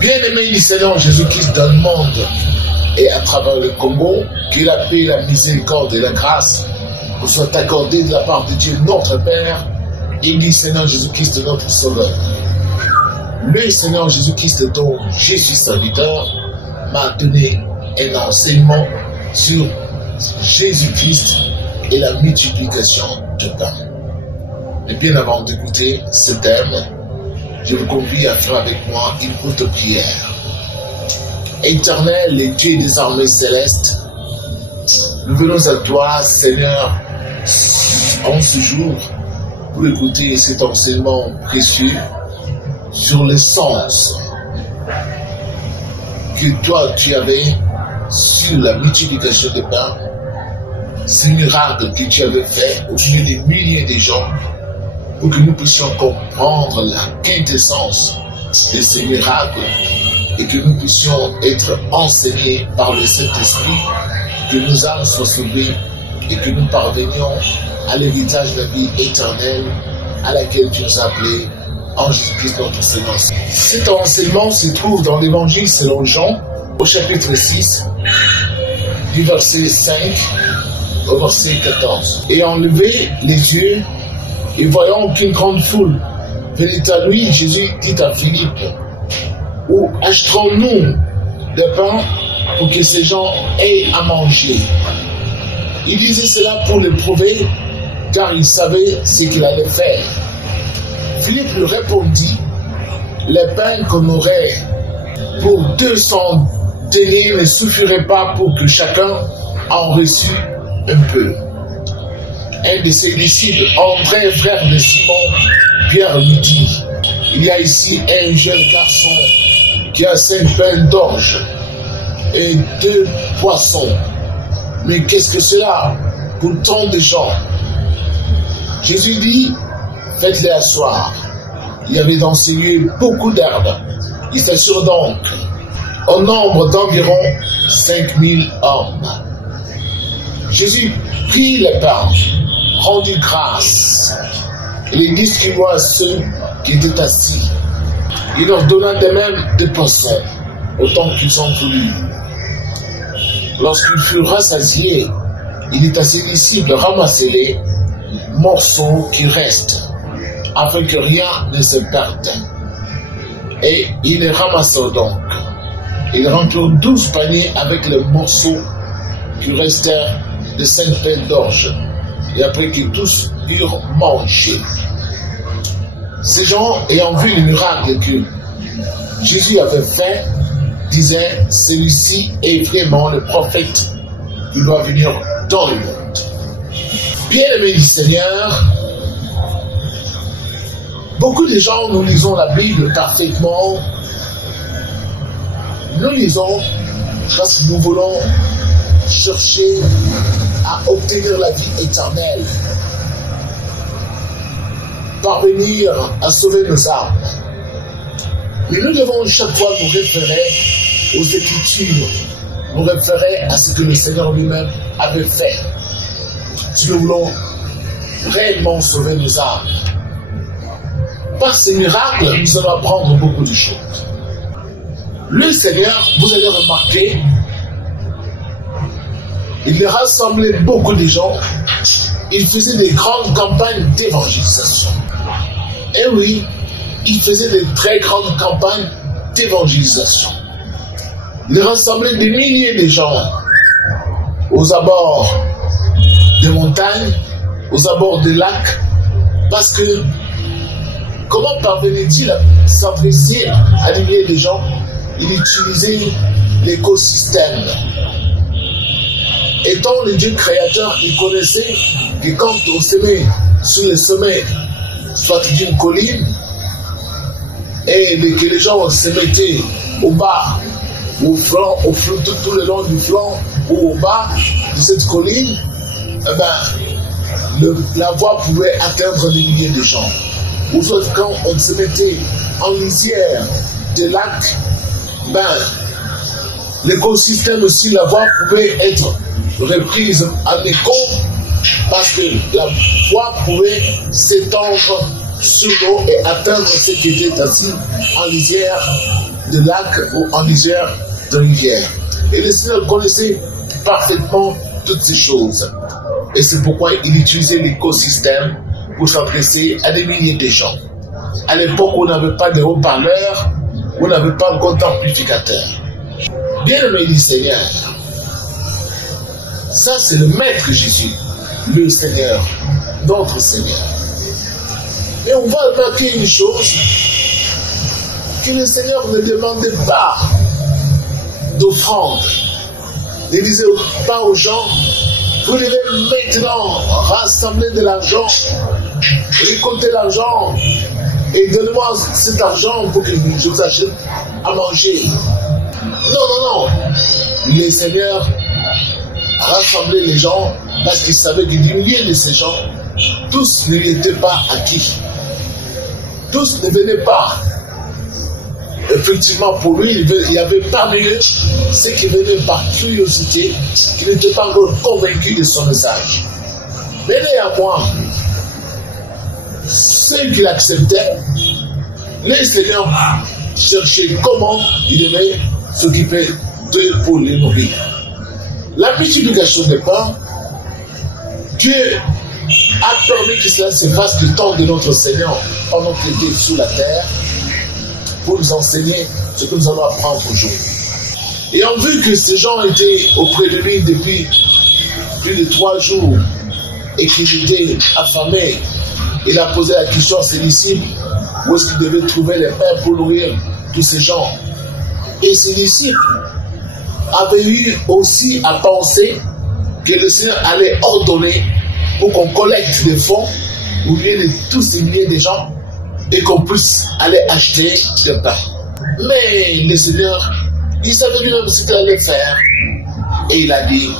Bien-aimé du Seigneur Jésus-Christ dans le monde et à travers le Congo, que la paix, la miséricorde et la grâce vous soient accordées de la part de Dieu notre Père et du Seigneur Jésus-Christ notre Sauveur. Le Seigneur Jésus-Christ dont je suis serviteur m'a donné un enseignement sur Jésus-Christ et la multiplication de pain. Mais bien avant d'écouter ce thème, je vous convie à faire avec moi une courte prière. Éternel et Dieu des armées célestes, nous venons à toi, Seigneur, en ce jour, pour écouter cet enseignement précieux sur le sens que toi tu avais sur la multiplication de pain, ces miracles que tu avais fait au milieu des milliers de gens, pour que nous puissions comprendre la quintessence de ces miracles et que nous puissions être enseignés par le Saint-Esprit, que nos âmes soient sauvées et que nous parvenions à l'héritage de la vie éternelle à laquelle tu nous as appelés en Jésus-Christ notre Seigneur. Cet enseignement se trouve dans l'Évangile selon Jean, au chapitre 6, du verset 5 au verset 14. Et en levé les yeux, et voyant qu'une grande foule venait à lui, Jésus dit à Philippe, « Où achèterons-nous des pains pour que ces gens aient à manger ?» Il disait cela pour le prouver, car il savait ce qu'il allait faire. Philippe lui répondit, « Les pains qu'on aurait pour 200 deniers ne suffiraient pas pour que chacun en reçût un peu. » Un de ses disciples, André, frère de Simon, Pierre, lui dit, « Il y a ici un jeune garçon qui a 5 pains d'orge et 2 poissons. Mais qu'est-ce que cela pour tant de gens ?» Jésus dit, « Faites-les asseoir. » Il y avait dans ces lieux beaucoup d'herbes. Ils s'assurent donc au nombre d'environ 5000 hommes. Jésus prit les pains, rendit grâce, et les distribua à ceux qui étaient assis. Il leur donna de même des poissons, autant qu'ils en voulurent. Lorsqu'ils furent rassasiés, il dit à ses disciples, ramassez-les morceaux qui restent, afin que rien ne se perde. Et ils les ramassèrent donc. Ils remplirent 12 paniers avec les morceaux qui restèrent de 5 pains d'orge. Et après que tous eurent mangé, ces gens, ayant vu le miracle que Jésus avait fait, disaient, celui-ci est vraiment le prophète qui doit venir dans le monde. Bien-aimés du Seigneur, beaucoup de gens, nous lisons la Bible parfaitement. Nous lisons parce que nous voulons chercher à obtenir la vie éternelle, parvenir à sauver nos âmes. Mais nous devons chaque fois nous référer aux Écritures, nous référer à ce que le Seigneur lui-même avait fait. Si nous voulons réellement sauver nos âmes, par ces miracles, nous allons apprendre beaucoup de choses. Le Seigneur, vous allez remarquer, il rassemblait beaucoup de gens, il faisait des grandes campagnes d'évangélisation. Et oui, il faisait des très grandes campagnes d'évangélisation. Il rassemblait des milliers de gens aux abords des montagnes, aux abords des lacs, parce que comment parvenait-il à s'adresser à des milliers de gens? Il utilisait l'écosystème. Étant le Dieu créateur, il connaissait que quand on se met sur le sommet, soit d'une colline, et que les gens se mettaient au bas, au flanc, tout le long du flanc, ou au bas de cette colline, eh ben, la voie pouvait atteindre des milliers de gens. Ou soit quand on se mettait en lisière des lacs, ben, l'écosystème aussi, la voie pouvait être reprise en écho parce que la voie pouvait s'étendre sur l'eau et atteindre ceux qui étaient assis en lisière de lac ou en lisière de rivière. Et le Seigneur connaissait parfaitement toutes ces choses. Et c'est pourquoi il utilisait l'écosystème pour s'adresser à des milliers de gens. À l'époque où on n'avait pas de haut-parleurs, où on n'avait pas encore d'amplificateurs. Bien-aimé du Seigneur, ça c'est le Maître Jésus, le Seigneur, notre Seigneur. Et on va remarquer une chose, que le Seigneur ne demandait pas d'offrande. Il ne disait pas aux gens, vous devez maintenant rassembler de l'argent, récolter l'argent et donnez-moi cet argent pour que je vous achète à manger. Non, non, non. Le Seigneur rassemblait les gens parce qu'il savait que du milieu de ces gens, tous ne lui étaient pas acquis. Tous ne venaient pas. Effectivement, pour lui, il y avait parmi eux ceux qui venaient par curiosité, qui n'étaient pas encore convaincus de son message. Mais néanmoins, ceux qui l'acceptaient, le Seigneur cherchait comment il devait s'occuper d'eux pour les nourrir. La multiplication des pains, Dieu a permis que cela se fasse du temps de notre Seigneur pendant qu'il était sous la terre, pour nous enseigner ce que nous allons apprendre aujourd'hui. Et en vue que ces gens étaient auprès de lui depuis plus de 3 jours et qu'ils étaient affamés, il a posé la question à ses disciples où est-ce qu'ils devaient trouver les pains pour nourrir tous ces gens. Et ses disciples avaient eu aussi à penser que le Seigneur allait ordonner pour qu'on collecte des fonds au milieu de tous ces milliers de gens et qu'on puisse aller acheter des pains. Mais le Seigneur, il savait lui-même ce qu'il allait faire. Et il a dit,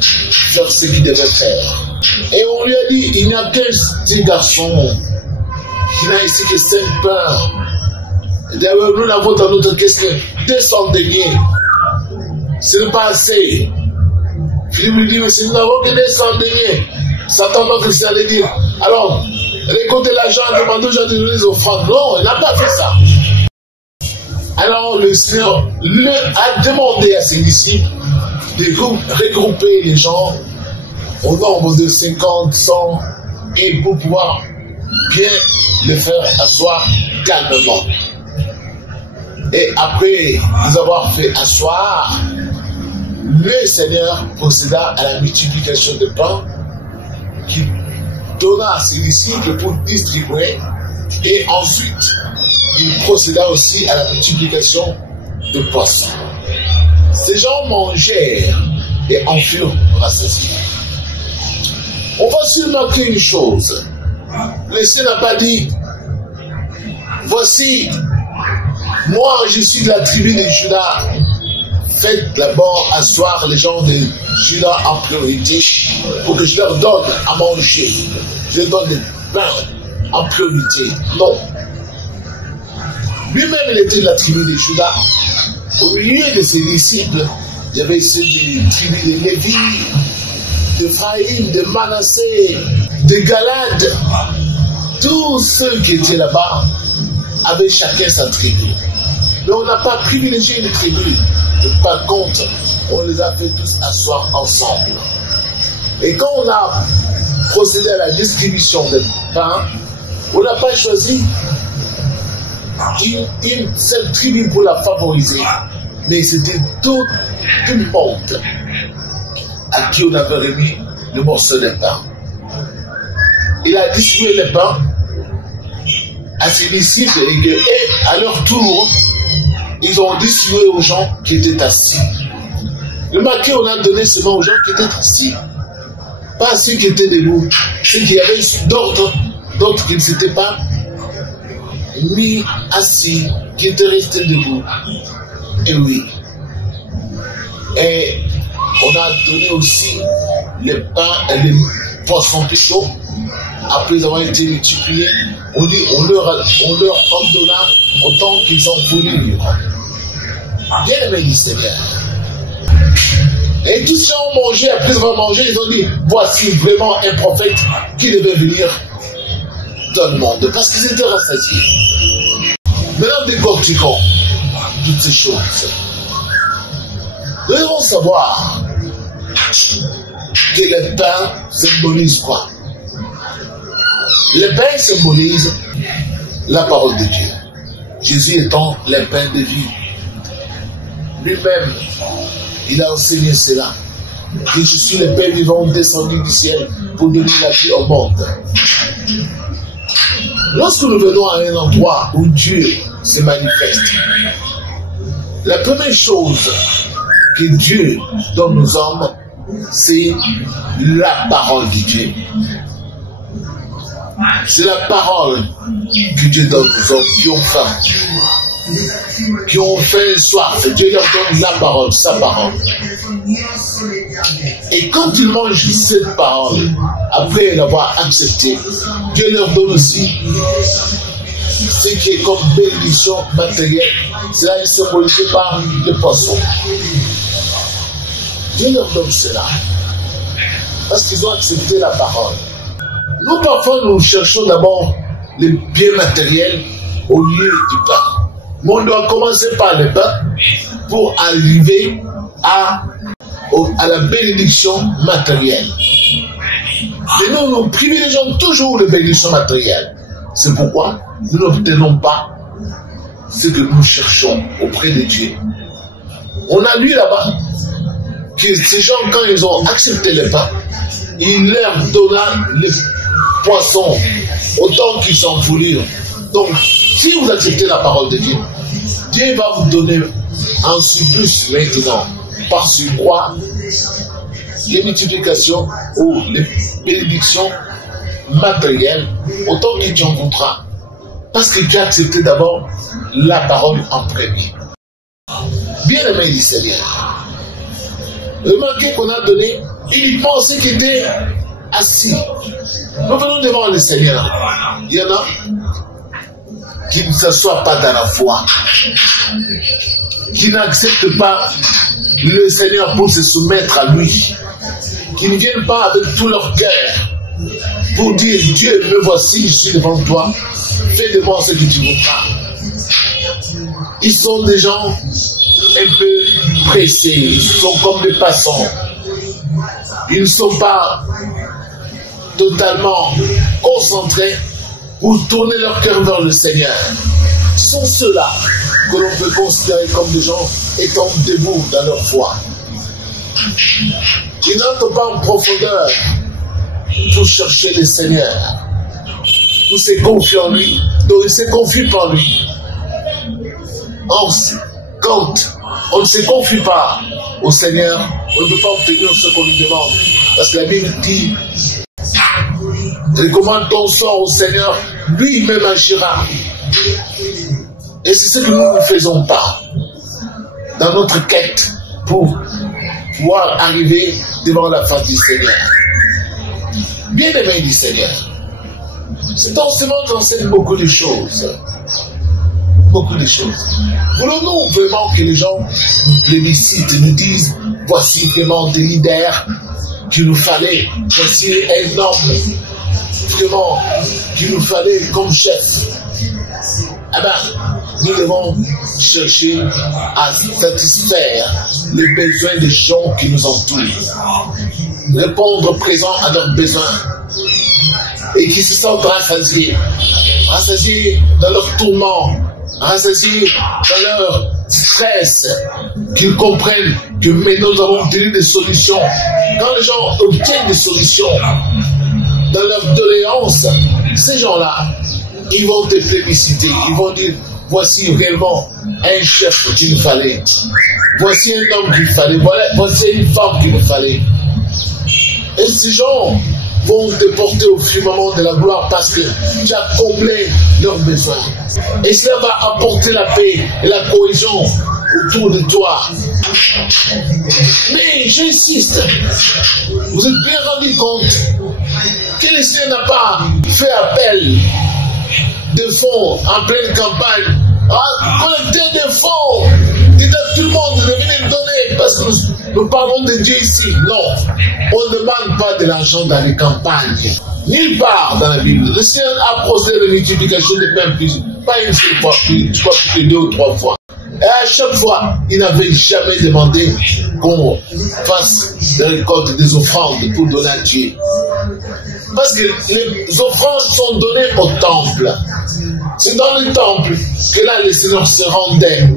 faire ce qu'il devait faire. Et on lui a dit, il n'y a qu'un petit garçon qui n'a ici que 5 pains. D'ailleurs, nous n'avons dans notre caisse que 200 deniers. Ce n'est pas assez. Philippe lui dit, mais si nous n'avons que 200 deniers, Satan va que ça allait dire, alors, récoltez l'argent, demandez aux gens de donner les offrandes. Non, il n'a pas fait ça. Alors le Seigneur a demandé à ses disciples de regrouper les gens au nombre de 50, 100 et pour pouvoir bien les faire asseoir calmement. Et après les avoir fait asseoir, le Seigneur procéda à la multiplication des pains qui donna à ses disciples pour distribuer, et ensuite il procéda aussi à la multiplication de poissons. Ces gens mangèrent et en furent rassasiés. On va aussi remarquer une chose. Le Seigneur n'a pas dit, voici, moi je suis de la tribu de Juda, faites d'abord asseoir les gens de Juda en priorité pour que je leur donne à manger. Je leur donne des pains en priorité. Non. Lui-même, il était de la tribu de Juda. Au milieu de ses disciples, il y avait ceux des tribus de Lévi, d'Ephraïm, de Manassé, de Galade. Tous ceux qui étaient là-bas avaient chacun sa tribu. Mais on n'a pas privilégié une tribu. Par contre, on les a fait tous asseoir ensemble. Et quand on a procédé à la distribution des pains, on n'a pas choisi une seule tribu pour la favoriser, mais c'était tout le monde à qui on avait remis le morceau de pain. Il a distribué les pains à ses disciples et à leur tour, ils ont distribué aux gens qui étaient assis. Remarquez, on a donné seulement aux gens qui étaient assis, pas ceux qui étaient debout, ceux qui avaient d'autres qui ne s'étaient pas mis assis, qui étaient restés debout. Et oui. Et on a donné aussi les pains et les poissons plutôt, après avoir été multipliés. On dit, on leur en donna autant qu'ils ont voulu. Bien aimé du Seigneur. Et tous ceux qui ont mangé, après avoir mangé, ils ont dit, voici vraiment un prophète qui devait venir dans le monde parce qu'ils étaient rassasiés. Maintenant, décortiquons toutes ces choses. Nous devons savoir que le pain symbolise quoi? Le pain symbolise la parole de Dieu. Jésus étant le pain de vie. Lui-même, il a enseigné cela. Que je suis le pain vivant descendu du ciel pour donner la vie au monde. Lorsque nous venons à un endroit où Dieu se manifeste, la première chose que Dieu donne aux hommes, c'est la parole de Dieu. C'est la parole que Dieu donne aux hommes qui ont faim, qui ont faim soif. Dieu leur donne la parole, sa parole. Et quand ils mangent cette parole, après l'avoir acceptée, Dieu leur donne aussi ce qui est comme bénédiction matérielle. Cela est symbolisé par le poisson. Dieu leur donne cela parce qu'ils ont accepté la parole. Nous, parfois, nous cherchons d'abord les biens matériels au lieu du pain. Mais on doit commencer par le pain pour arriver à la bénédiction matérielle. Et nous privilégions toujours les bénédictions matérielles. C'est pourquoi nous n'obtenons pas ce que nous cherchons auprès de Dieu. On a lu là-bas que ces gens, quand ils ont accepté le pain, il leur donna les poissons autant qu'ils en voulurent. Donc, si vous acceptez la parole de Dieu, Dieu va vous donner en surplus maintenant, par surcroît, les multiplications ou les bénédictions matérielles, autant que tu en voudras. Parce que tu as accepté d'abord la parole en premier. Bien aimé du Seigneur, remarquez qu'on a donné uniquement ceux qui étaient assis. Nous venons devant le Seigneur. Il y en a qui ne s'assoient pas dans la foi, qui n'acceptent pas le Seigneur pour se soumettre à lui, qui ne viennent pas avec tout leur cœur pour dire Dieu, me voici, je suis devant toi, fais de moi ce que tu voudras. Ils sont des gens un peu pressés, ils sont comme des passants. Ils ne sont pas totalement concentrés pour tourner leur cœur vers le Seigneur. Ce sont ceux-là que l'on peut considérer comme des gens étant debout dans leur foi. Ils n'entrent pas en profondeur pour chercher le Seigneur, pour se confier en lui, donc ils se confient par lui. Or, quand on ne se confie pas au Seigneur, on ne peut pas obtenir ce qu'on lui demande. Parce que la Bible dit, recommande ton sort au Seigneur, lui-même agira. Et c'est ce que nous ne faisons pas dans notre quête pour pouvoir arriver devant la face du Seigneur. Bien aimé du Seigneur, cet enseignement nous enseigne beaucoup de choses. Beaucoup de choses. Voulons-nous vraiment que les gens nous plébiscitent, nous disent, voici vraiment des leaders qu'il nous fallait, voici un homme vraiment qu'il nous fallait comme chef. Eh bien, nous devons chercher à satisfaire les besoins des gens qui nous entourent, répondre présent à leurs besoins et qui se sentent rassasiés dans leur tourment, rassasiés dans leur stress, qu'ils comprennent que maintenant nous avons obtenu des solutions. Quand les gens obtiennent des solutions dans leur doléance, ces gens-là, ils vont te plébisciter, ils vont dire, voici réellement un chef qu'il nous fallait, voici un homme qu'il fallait, voici une femme qu'il nous fallait. Et ces gens vont te porter au firmament de la gloire parce que tu as comblé leurs besoins. Et cela va apporter la paix et la cohésion autour de toi. Mais j'insiste, vous êtes bien rendu compte que le Seigneur n'a pas fait appel de fonds en pleine campagne. Collecter des fonds, dites à tout le monde de venir donner parce que Nous parlons de Dieu ici. Non. On ne demande pas de l'argent dans les campagnes. Nulle part dans la Bible. Le Seigneur a procédé de multiplication des pains pas une seule fois, je crois que 2 ou 3 fois. Et à chaque fois, il n'avait jamais demandé qu'on fasse des récoltes, des offrandes pour donner à Dieu. Parce que les offrandes sont données au temple. C'est dans le temple que là, les Seigneurs se rendaient.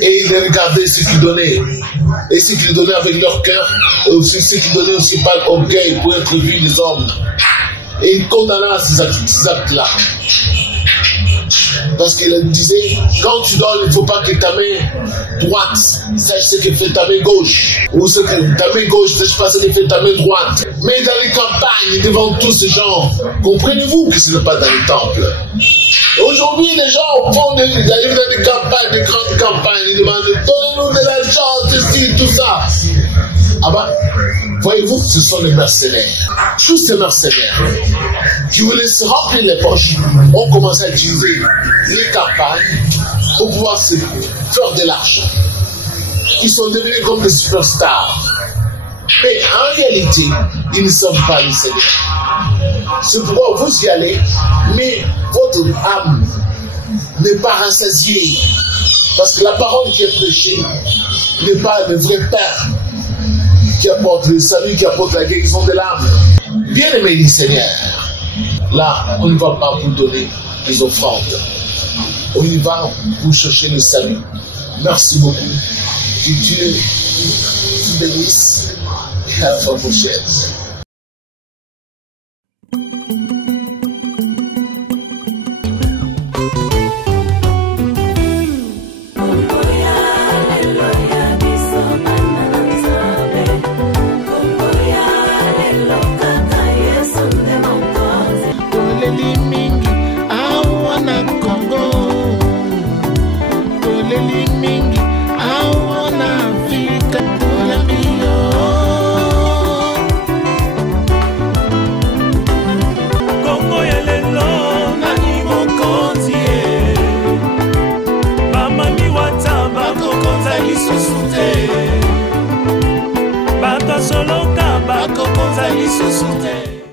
Et ils regardaient ce qu'ils donnaient. Et ce qu'ils donnaient avec leur cœur. Et aussi ce qu'ils donnaient aussi par orgueil pour être vus des hommes. Et il condamna ces actes-là. Parce qu'il disait, quand tu donnes, il ne faut pas que ta main droite sache ce que fait ta main gauche. Ou ce que ta main gauche ne sache pas ce que fait ta main droite. Mais dans les campagnes, devant tous ces gens, comprenez-vous que ce n'est pas dans les temples. Aujourd'hui, les gens ils arrivent dans des campagnes, des grandes campagnes, ils demandent, donnez-nous de l'argent, ceci, tout ça. Ah ben, voyez-vous, ce sont les mercenaires. Tous ces mercenaires qui voulaient se remplir les poches ont commencé à utiliser les campagnes pour pouvoir se faire de l'argent. Ils sont devenus comme des superstars. Mais en réalité, ils ne sont pas les seigneurs. C'est pourquoi vous y allez, mais votre âme n'est pas rassasiée. Parce que la parole qui est prêchée n'est pas le vrai Père qui apporte le salut, qui apporte la guérison de l'âme. Bien-aimés du Seigneur, là, on ne va pas vous donner des offrandes. On y va pour chercher le salut. Merci beaucoup. Que Dieu vous bénisse et à la fois prochaine. Solo kaba kokonza lisusu te.